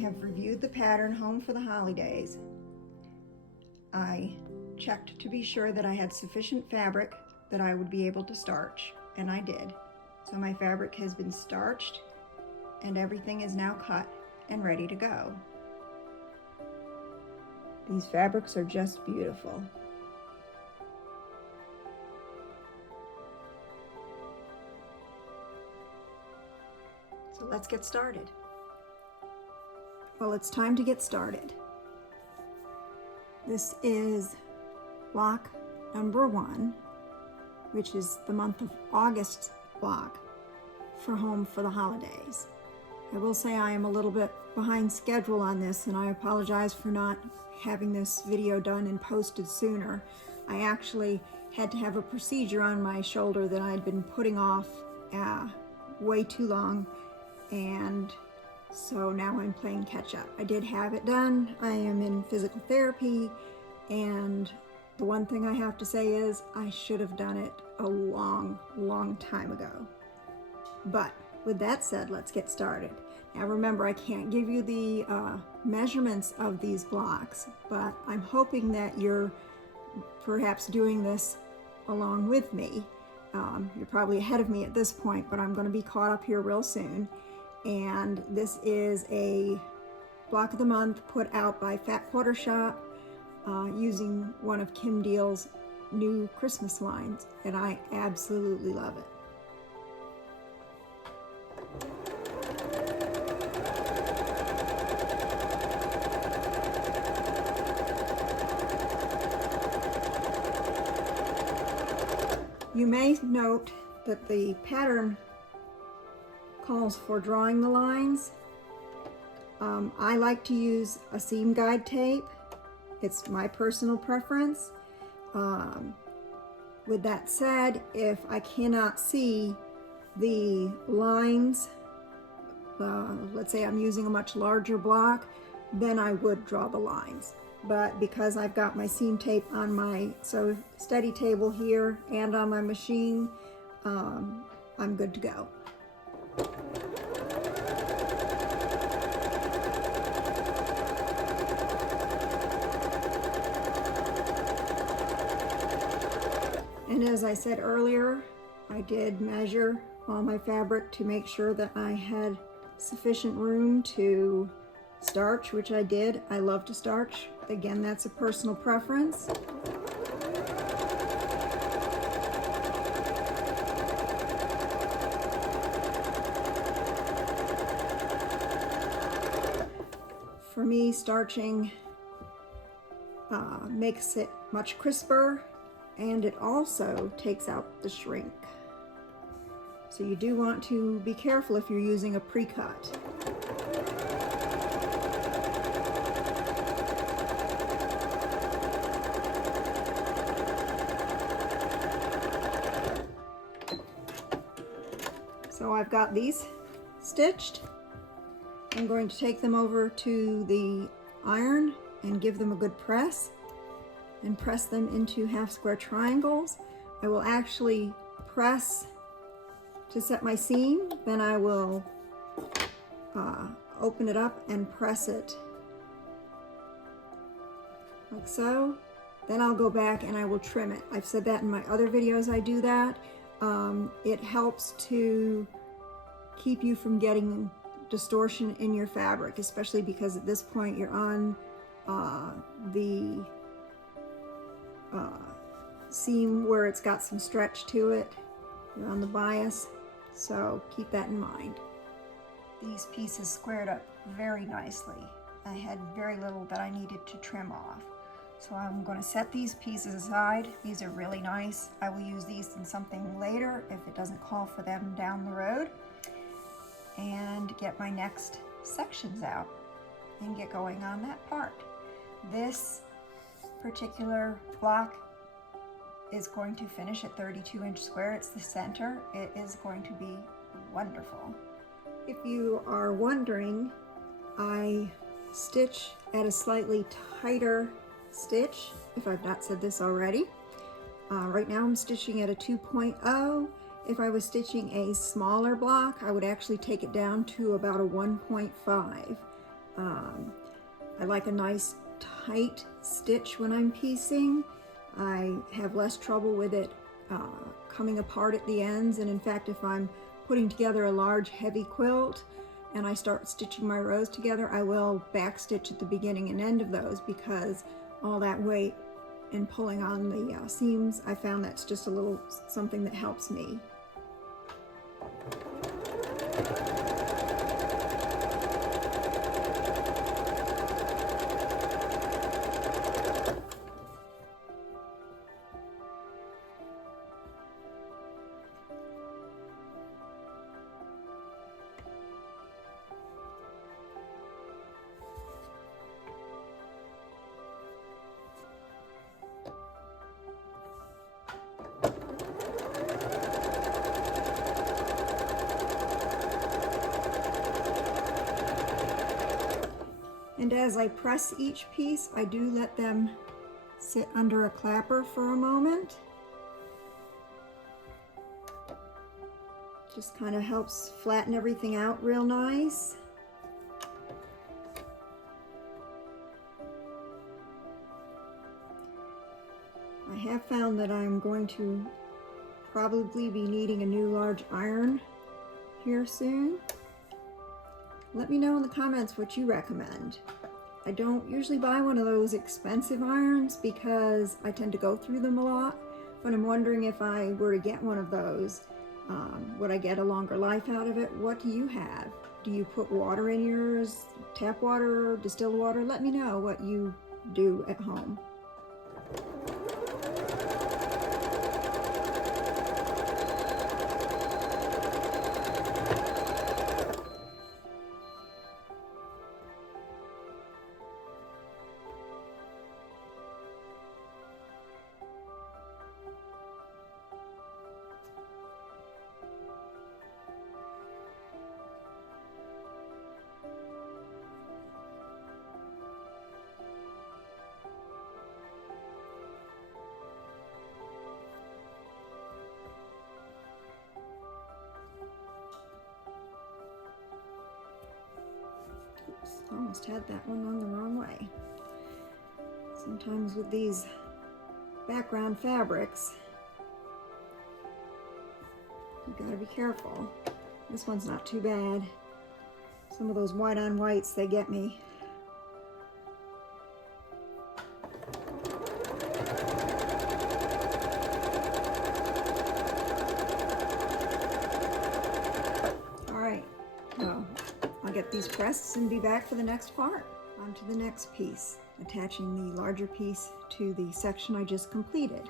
have reviewed the pattern Home for the Holidays. I checked to be sure that I had sufficient fabric that I would be able to starch, and I did. So my fabric has been starched and everything is now cut and ready to go. These fabrics are just beautiful. So let's get started. Well, it's time to get started. This is block number 1, which is the month of August block for Home for the Holidays. I will say I am a little bit behind schedule on this, and I apologize for not having this video done and posted sooner. I actually had to have a procedure on my shoulder that I had been putting off way too long, and so now I'm playing catch up. I did have it done. I am in physical therapy, and the one thing I have to say is I should have done it a long time ago. But with that said, let's get started. Now remember, I can't give you the measurements of these blocks, but I'm hoping that you're perhaps doing this along with me. You're probably ahead of me at this point, but I'm going to be caught up here real soon. And this is a block of the month put out by Fat Quarter Shop using one of Kim Diehl's new Christmas lines, and I absolutely love it. You may note that the pattern calls for drawing the lines. I like to use a seam guide tape. It's my personal preference. With that said, if I cannot see the lines, let's say I'm using a much larger block, then I would draw the lines. But because I've got my seam tape on my steady table here and on my machine, I'm good to go. And as I said earlier, I did measure all my fabric to make sure that I had sufficient room to starch, which I did. I love to starch. Again, that's a personal preference. For me, starching makes it much crisper, and it also takes out the shrink. So you do want to be careful if you're using a pre-cut. So I've got these stitched. I'm going to take them over to the iron and give them a good press and press them into half square triangles. I will actually press to set my seam, then I will open it up and press it like so. Then I'll go back and I will trim it. I've said that in my other videos I do that. It helps to keep you from getting distortion in your fabric, especially because at this point you're on the seam where it's got some stretch to it. You're on the bias, so keep that in mind. These pieces squared up very nicely. I had very little that I needed to trim off. So I'm going to set these pieces aside. These are really nice. I will use these in something later if it doesn't call for them down the road. And get my next sections out and get going on that part. This particular block is going to finish at 32-inch square. It's the center. It is going to be wonderful. If you are wondering, I stitch at a slightly tighter stitch, if I've not said this already. Right now I'm stitching at a 2.0. If I was stitching a smaller block, I would actually take it down to about a 1.5. I like a nice tight stitch when I'm piecing. I have less trouble with it coming apart at the ends, and in fact, if I'm putting together a large heavy quilt and I start stitching my rows together, I will back stitch at the beginning and end of those, because all that weight and pulling on the seams, I found that's just a little something that helps me. And as I press each piece, I do let them sit under a clapper for a moment. Just kind of helps flatten everything out real nice. I have found that I'm going to probably be needing a new large iron here soon. Let me know in the comments what you recommend. I don't usually buy one of those expensive irons because I tend to go through them a lot, but I'm wondering if I were to get one of those, would I get a longer life out of it? What do you have? Do you put water in yours, tap water, distilled water? Let me know what you do at home. Almost had that one on the wrong way. Sometimes with these background fabrics, you gotta be careful. This one's not too bad. Some of those white on whites, they get me. I'll get these pressed and be back for the next part. On to the next piece, attaching the larger piece to the section I just completed.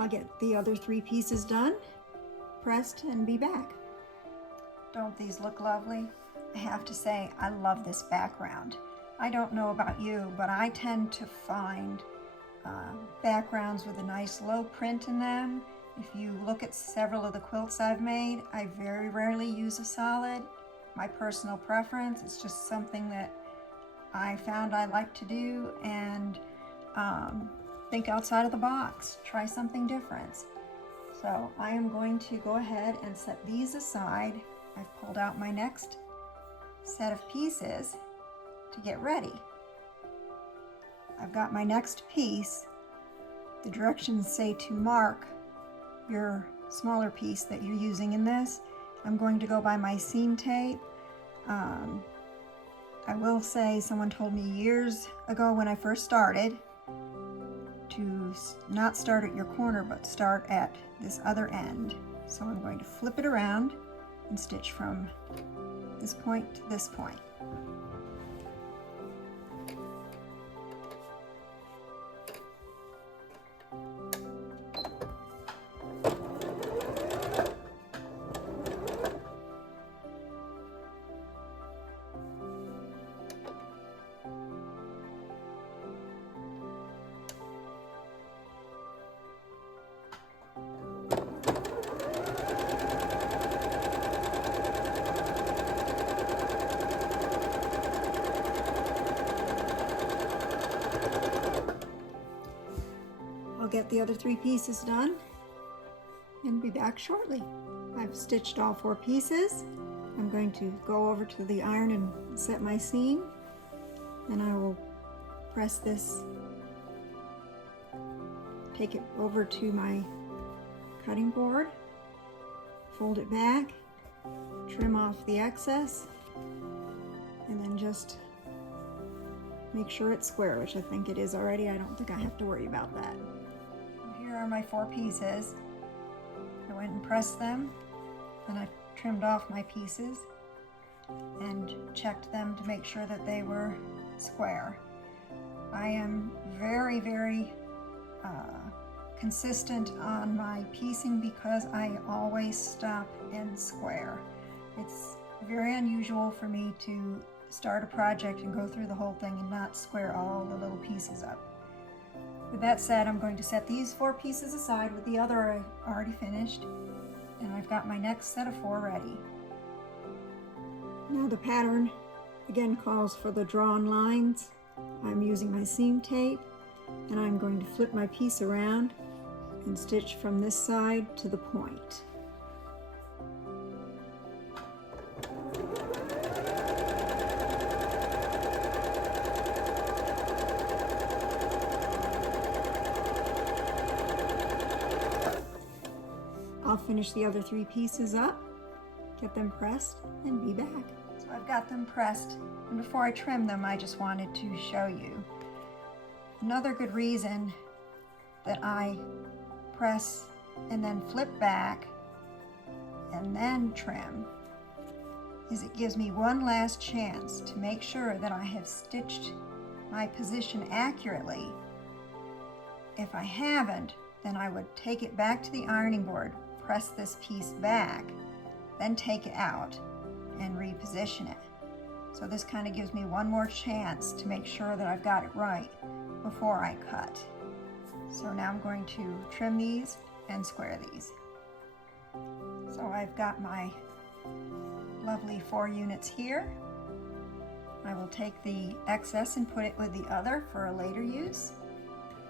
I'll get the other 3 pieces done, pressed, and be back. Don't these look lovely? I have to say, I love this background. I don't know about you, but I tend to find backgrounds with a nice low print in them. If you look at several of the quilts I've made, I very rarely use a solid. My personal preference, it's just something that I found I like to do, and think outside of the box, try something different. So I am going to go ahead and set these aside. I've pulled out my next set of pieces to get ready. I've got my next piece. The directions say to mark your smaller piece that you're using in this. I'm going to go by my seam tape. I will say, someone told me years ago when I first started to not start at your corner, but start at this other end. So I'm going to flip it around and stitch from this point to this point. get the other 3 pieces done and be back shortly. I've stitched all 4 pieces. I'm going to go over to the iron and set my seam, and I will press this, take it over to my cutting board, fold it back, trim off the excess, and then just make sure it's square, which I think it is already. I don't think I have to worry about that. Here are my 4 pieces. I went and pressed them, and I trimmed off my pieces and checked them to make sure that they were square. I am very, very consistent on my piecing because I always stop in square. It's very unusual for me to start a project and go through the whole thing and not square all the little pieces up. With that said, I'm going to set these 4 pieces aside with the other I already finished, and I've got my next set of 4 ready. Now the pattern again calls for the drawn lines. I'm using my seam tape, and I'm going to flip my piece around and stitch from this side to the point. I'll finish the other 3 pieces up, get them pressed, and be back. So I've got them pressed, and before I trim them, I just wanted to show you another good reason that I press and then flip back and then trim is it gives me one last chance to make sure that I have stitched my position accurately. If I haven't, then I would take it back to the ironing board, press this piece back, then take it out and reposition it. So this kind of gives me one more chance to make sure that I've got it right before I cut. So now I'm going to trim these and square these. So I've got my lovely 4 units here. I will take the excess and put it with the other for a later use.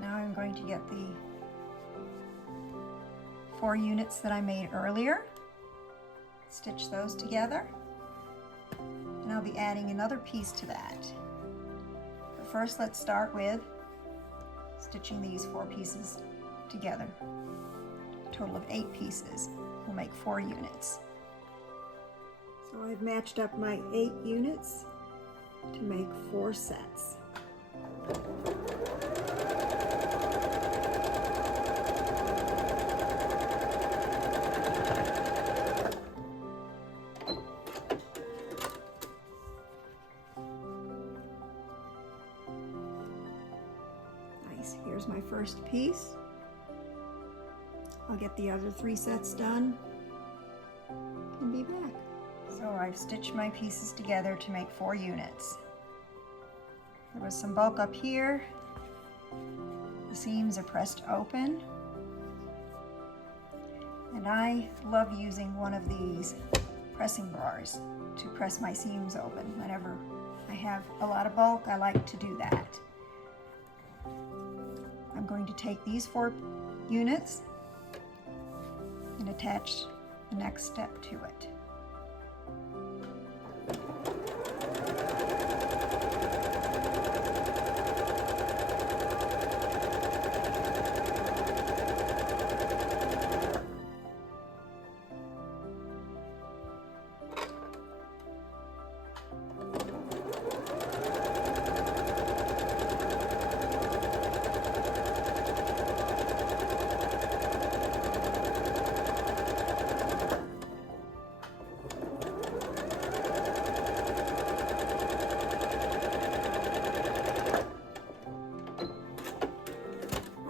Now I'm going to get the 4 units that I made earlier, stitch those together, and I'll be adding another piece to that. But first, let's start with stitching these 4 pieces together. A total of 8 pieces will make 4 units. So I've matched up my 8 units to make 4 sets. Here's my first piece. I'll get the other 3 sets done and be back. So I've stitched my pieces together to make 4 units. There was some bulk up here. The seams are pressed open. And I love using one of these pressing bars to press my seams open. Whenever I have a lot of bulk, I like to do that. I'm going to take these 4 units and attach the next step to it.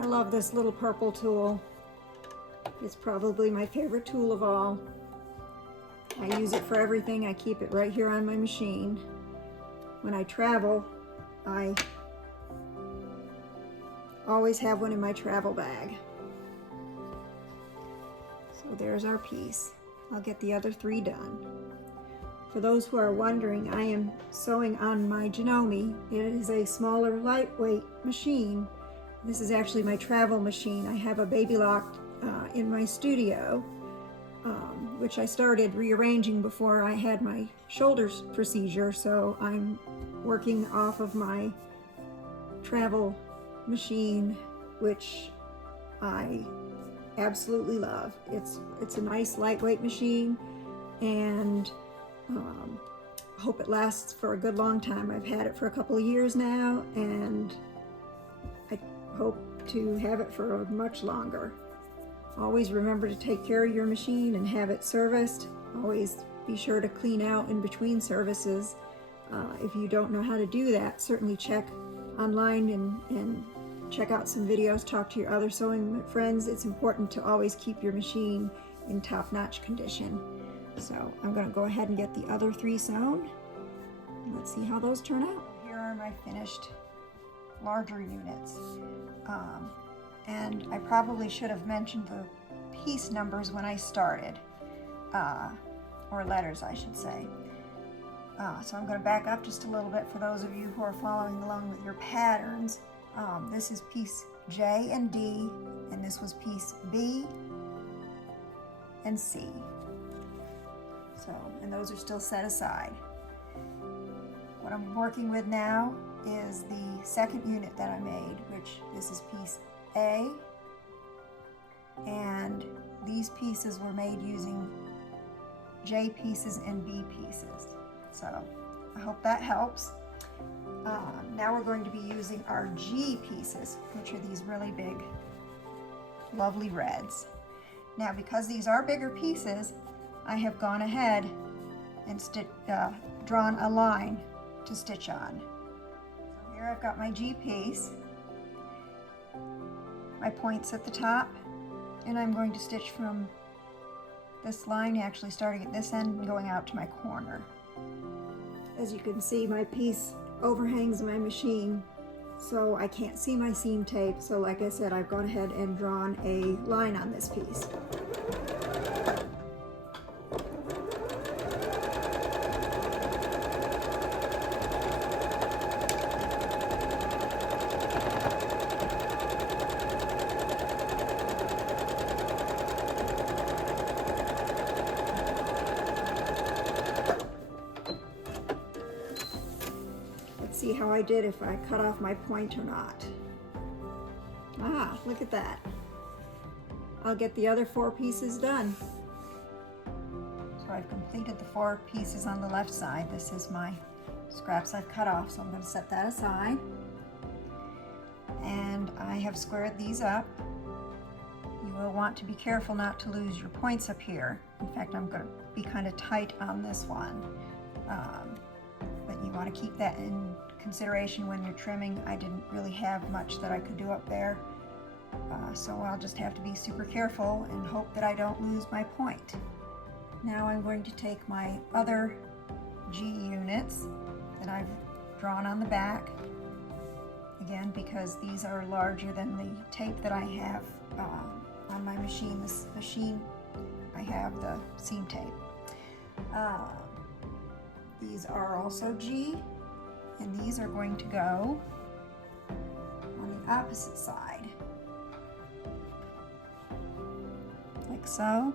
I love this little purple tool. It's probably my favorite tool of all. I use it for everything. I keep it right here on my machine. When I travel, I always have one in my travel bag. So there's our piece. I'll get the other 3 done. For those who are wondering, I am sewing on my Janome. It is a smaller, lightweight machine, This is actually my travel machine. I have a baby lock in my studio, which I started rearranging before I had my shoulders procedure, so I'm working off of my travel machine, which I absolutely love. It's a nice lightweight machine, and hope it lasts for a good long time. I've had it for a couple of years now, and I hope to have it for much longer. Always remember to take care of your machine and have it serviced. Always be sure to clean out in between services. If you don't know how to do that, certainly check online and check out some videos, talk to your other sewing friends. It's important to always keep your machine in top-notch condition. So I'm going to go ahead and get the other 3 sewn. Let's see how those turn out. Here are my finished larger units. And I probably should have mentioned the piece numbers when I started, or letters I should say. So I'm going to back up just a little bit for those of you who are following along with your patterns. This is piece J and D, and this was piece B and C. So, and those are still set aside. What I'm working with now is the second unit that I made, which this is piece A, and these pieces were made using J pieces and B pieces. So I hope that helps. Now we're going to be using our G pieces, which are these really big, lovely reds. Now, because these are bigger pieces, I have gone ahead and drawn a line to stitch on. So here I've got my G piece, my points at the top, and I'm going to stitch from this line, actually starting at this end and going out to my corner. As you can see, my piece overhangs my machine, so I can't see my seam tape. So like I said, I've gone ahead and drawn a line on this piece. See how I did if I cut off my point or not. Ah, look at that. I'll get the other 4 pieces done. So I've completed the 4 pieces on the left side. This is my scraps I've cut off, so I'm going to set that aside. And I have squared these up. You will want to be careful not to lose your points up here. In fact, I'm going to be kind of tight on this one. But you want to keep that in consideration when you're trimming. I didn't really have much that I could do up there, so I'll just have to be super careful and hope that I don't lose my point. Now I'm going to take my other G units that I've drawn on the back, again because these are larger than the tape that I have on my machine. This machine, I have the seam tape. These are also G, and these are going to go on the opposite side, like so.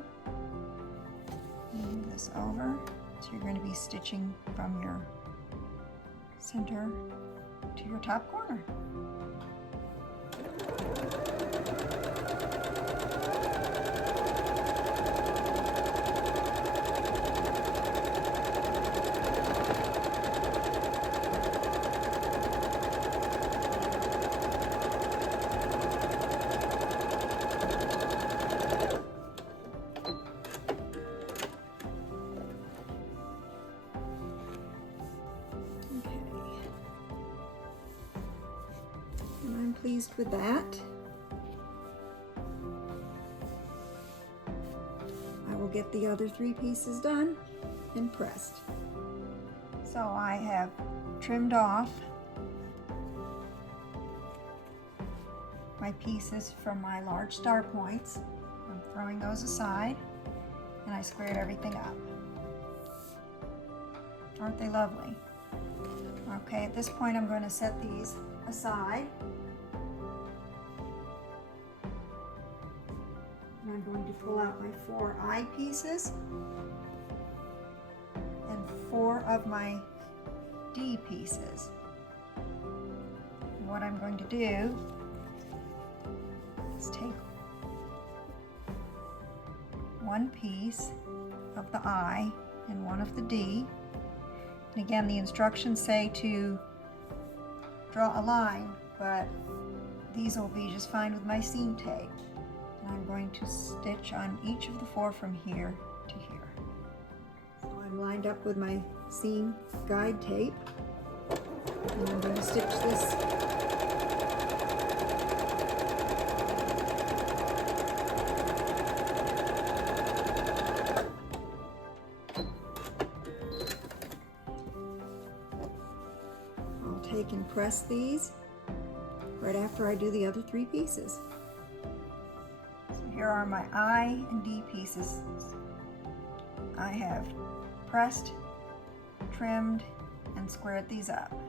Move this over, so you're going to be stitching from your center to your top corner. Pleased with that. I will get the other 3 pieces done and pressed. So I have trimmed off my pieces from my large star points. I'm throwing those aside, and I squared everything up. Aren't they lovely? Okay, at this point I'm going to set these aside. going to pull out my 4 eye pieces and 4 of my D pieces. And what I'm going to do is take one piece of the I and one of the D. And again, the instructions say to draw a line, but these will be just fine with my seam tape. And I'm going to stitch on each of the 4 from here to here. So I'm lined up with my seam guide tape, and I'm going to stitch this take and press these right after I do the other 3 pieces. So here are my I and D pieces. I have pressed, trimmed, and squared these up.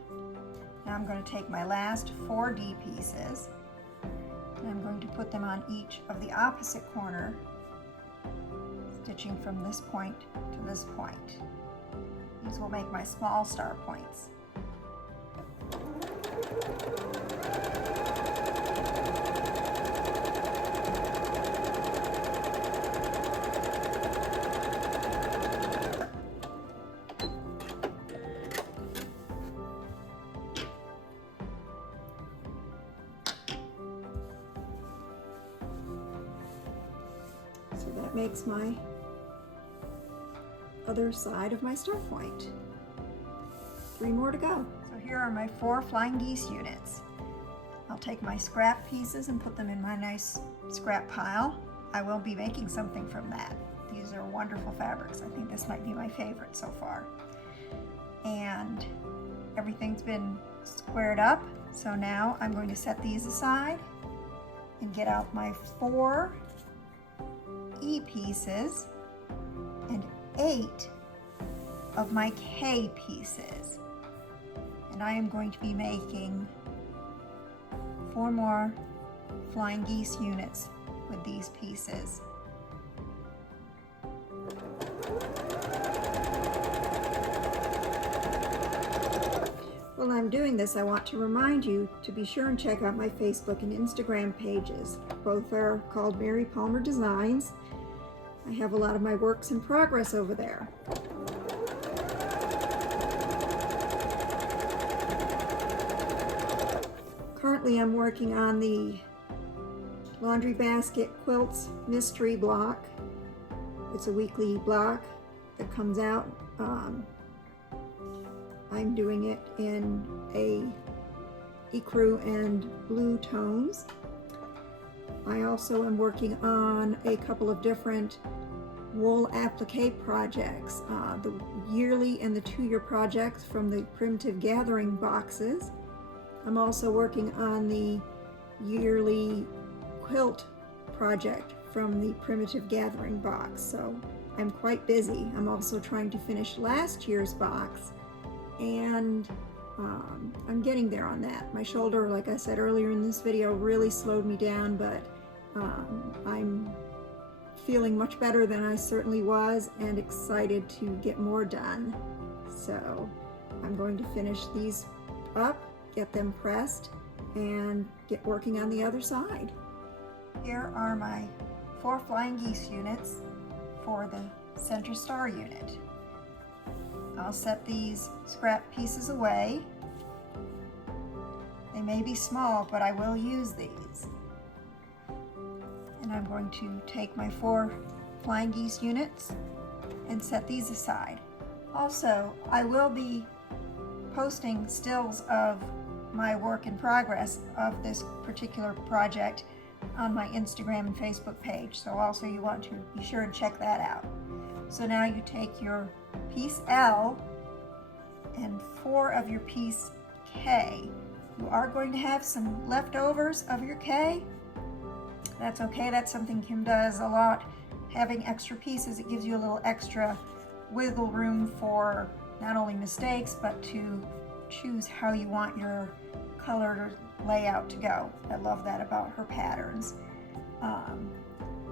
Now I'm going to take my last 4 D pieces and I'm going to put them on each of the opposite corner, stitching from this point to this point. These will make my small star points. So that makes my other side of my star point. 3 more to go. So here are my 4 flying geese units. I'll take my scrap pieces and put them in my nice scrap pile. I will be making something from that. These are wonderful fabrics. I think this might be my favorite so far. And everything's been squared up. So now I'm going to set these aside and get out my 4 E pieces and 8 of my K pieces. And I am going to be making 4 more flying geese units with these pieces. While I'm doing this, I want to remind you to be sure and check out my Facebook and Instagram pages. Both are called Mary Palmer Designs. I have a lot of my works in progress over there. Currently I'm working on the Laundry Basket Quilts Mystery Block. It's a weekly block that comes out. I'm doing it in a ecru and blue tones. I also am working on a couple of different wool applique projects, the yearly and the 2-year projects from the Primitive Gathering boxes. I'm also working on the yearly quilt project from the Primitive Gathering box, so I'm quite busy. I'm also trying to finish last year's box, and I'm getting there on that. My shoulder, like I said earlier in this video, really slowed me down, but I'm feeling much better than I certainly was and excited to get more done. So I'm going to finish these up, get them pressed, and get working on the other side. Here are my 4 flying geese units for the center star unit. I'll set these scrap pieces away. They may be small, but I will use these. And I'm going to take my 4 flying geese units and set these aside. Also, I will be posting stills of my work in progress of this particular project on my Instagram and Facebook page, so also you want to be sure and check that out. So now you take your piece L and 4 of your piece K. You are going to have some leftovers of your K. That's okay, that's something Kim does a lot. Having extra pieces, it gives you a little extra wiggle room for not only mistakes, but to choose how you want your color layout to go. I love that about her patterns.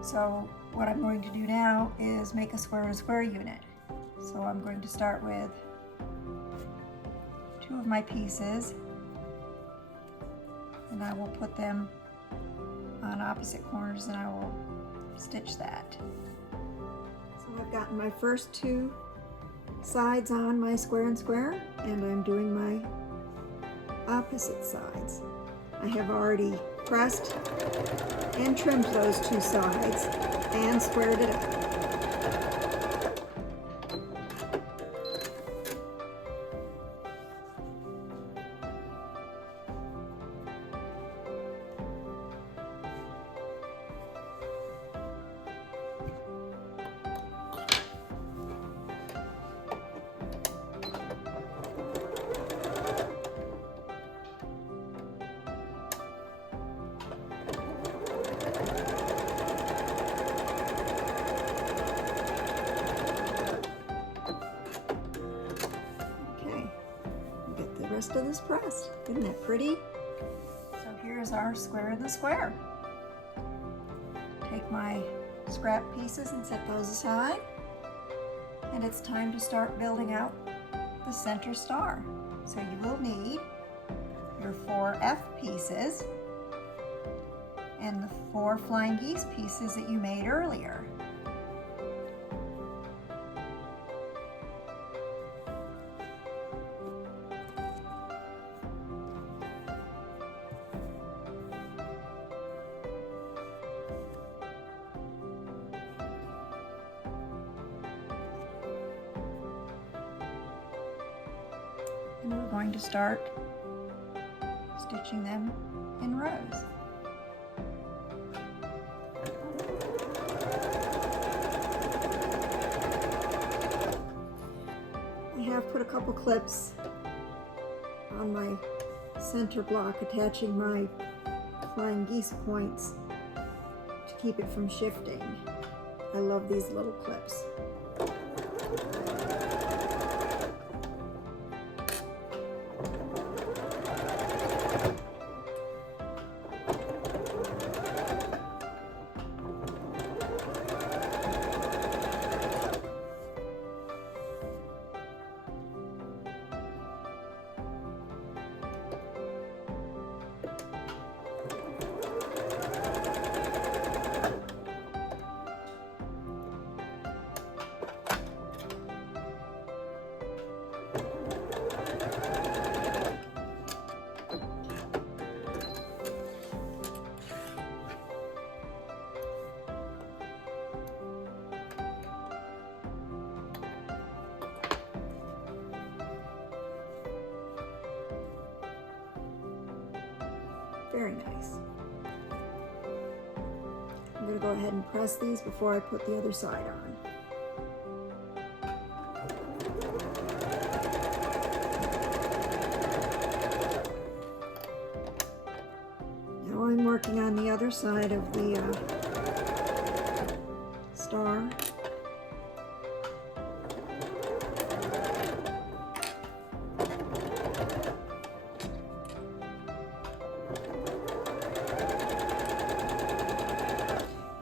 So what I'm going to do now is make a square and square unit. So I'm going to start with 2 of my pieces, and I will put them on opposite corners and I will stitch that. So I've gotten my first 2 sides on my square and square, and I'm doing my opposite sides. I have already pressed and trimmed those 2 sides and squared it up. Rest of this pressed. Isn't that pretty? So here's our square in the square. Take my scrap pieces and set those aside. And it's time to start building out the center star. So you will need your 4 F pieces and the 4 flying geese pieces that you made earlier. And we're going to start stitching them in rows. I have put a couple clips on my center block attaching my flying geese points to keep it from shifting. I love these little clips. Very nice. I'm going to go ahead and press these before I put the other side on. Now I'm working on the other side of the star.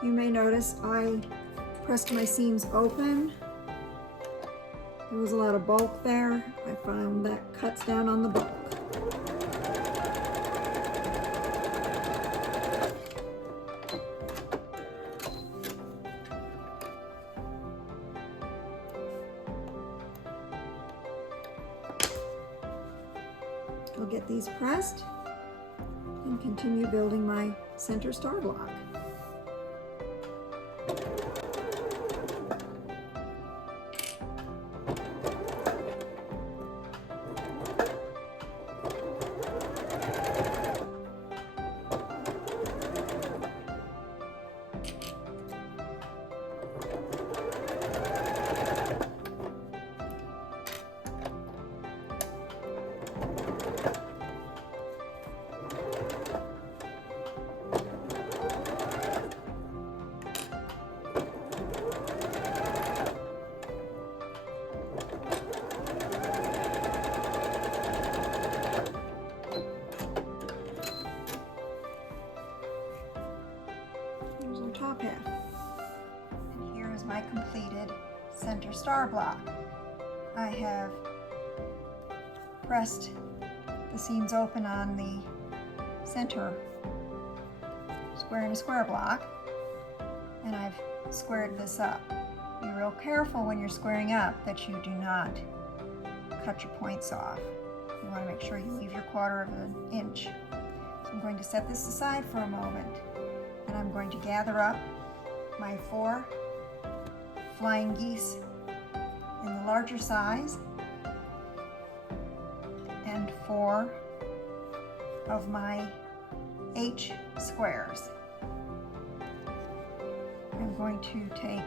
You may notice I pressed my seams open. There was a lot of bulk there. I found that cuts down on the bulk. I'll get these pressed and continue building my center star block. center star block. I have pressed the seams open on the center square and a square block, and I've squared this up. Be real careful when you're squaring up that you do not cut your points off. You want to make sure you leave your 1/4 of an inch. So I'm going to set this aside for a moment, and I'm going to gather up my 4 flying geese in the larger size and 4 of my H squares. I'm going to take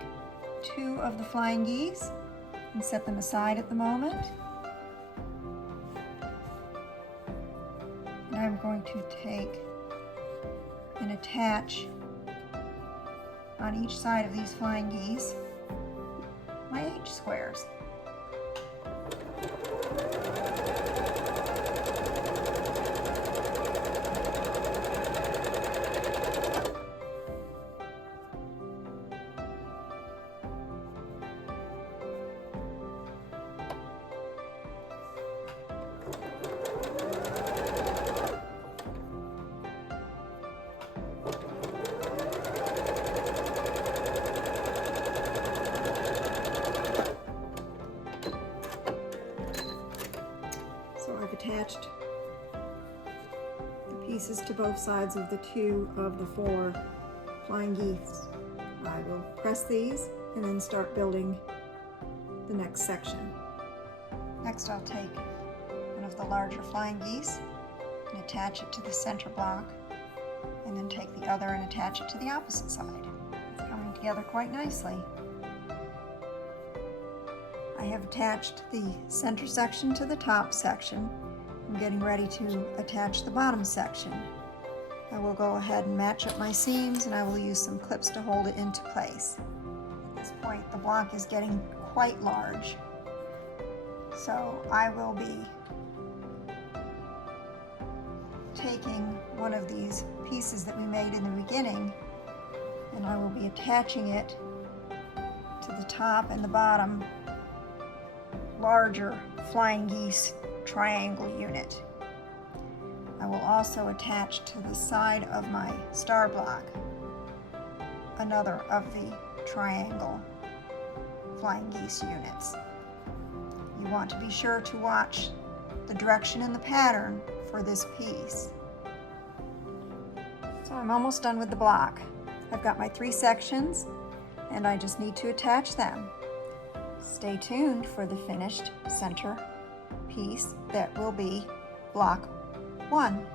2 of the flying geese and set them aside at the moment. And I'm going to take and attach on each side of these flying geese my H squares. So I've attached the pieces to both sides of the 2 of the 4 flying geese. I will press these and then start building the next section. Next I'll take one of the larger flying geese and attach it to the center block, and then take the other and attach it to the opposite side. It's coming together quite nicely. I have attached the center section to the top section. I'm getting ready to attach the bottom section. I will go ahead and match up my seams, and I will use some clips to hold it into place. At this point, the block is getting quite large, so I will be taking one of these pieces that we made in the beginning, and I will be attaching it to the top and the bottom larger flying geese triangle unit. I will also attach to the side of my star block another of the triangle flying geese units. You want to be sure to watch the direction and the pattern for this piece. So I'm almost done with the block. I've got my 3 sections, and I just need to attach them. Stay tuned for the finished center piece that will be block 1.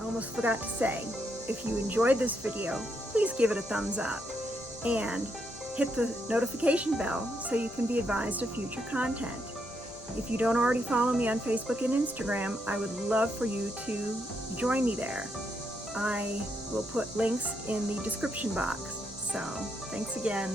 I almost forgot to say, if you enjoyed this video, please give it a thumbs up and hit the notification bell so you can be advised of future content. If you don't already follow me on Facebook and Instagram, I would love for you to join me there. I will put links in the description box. So, thanks again.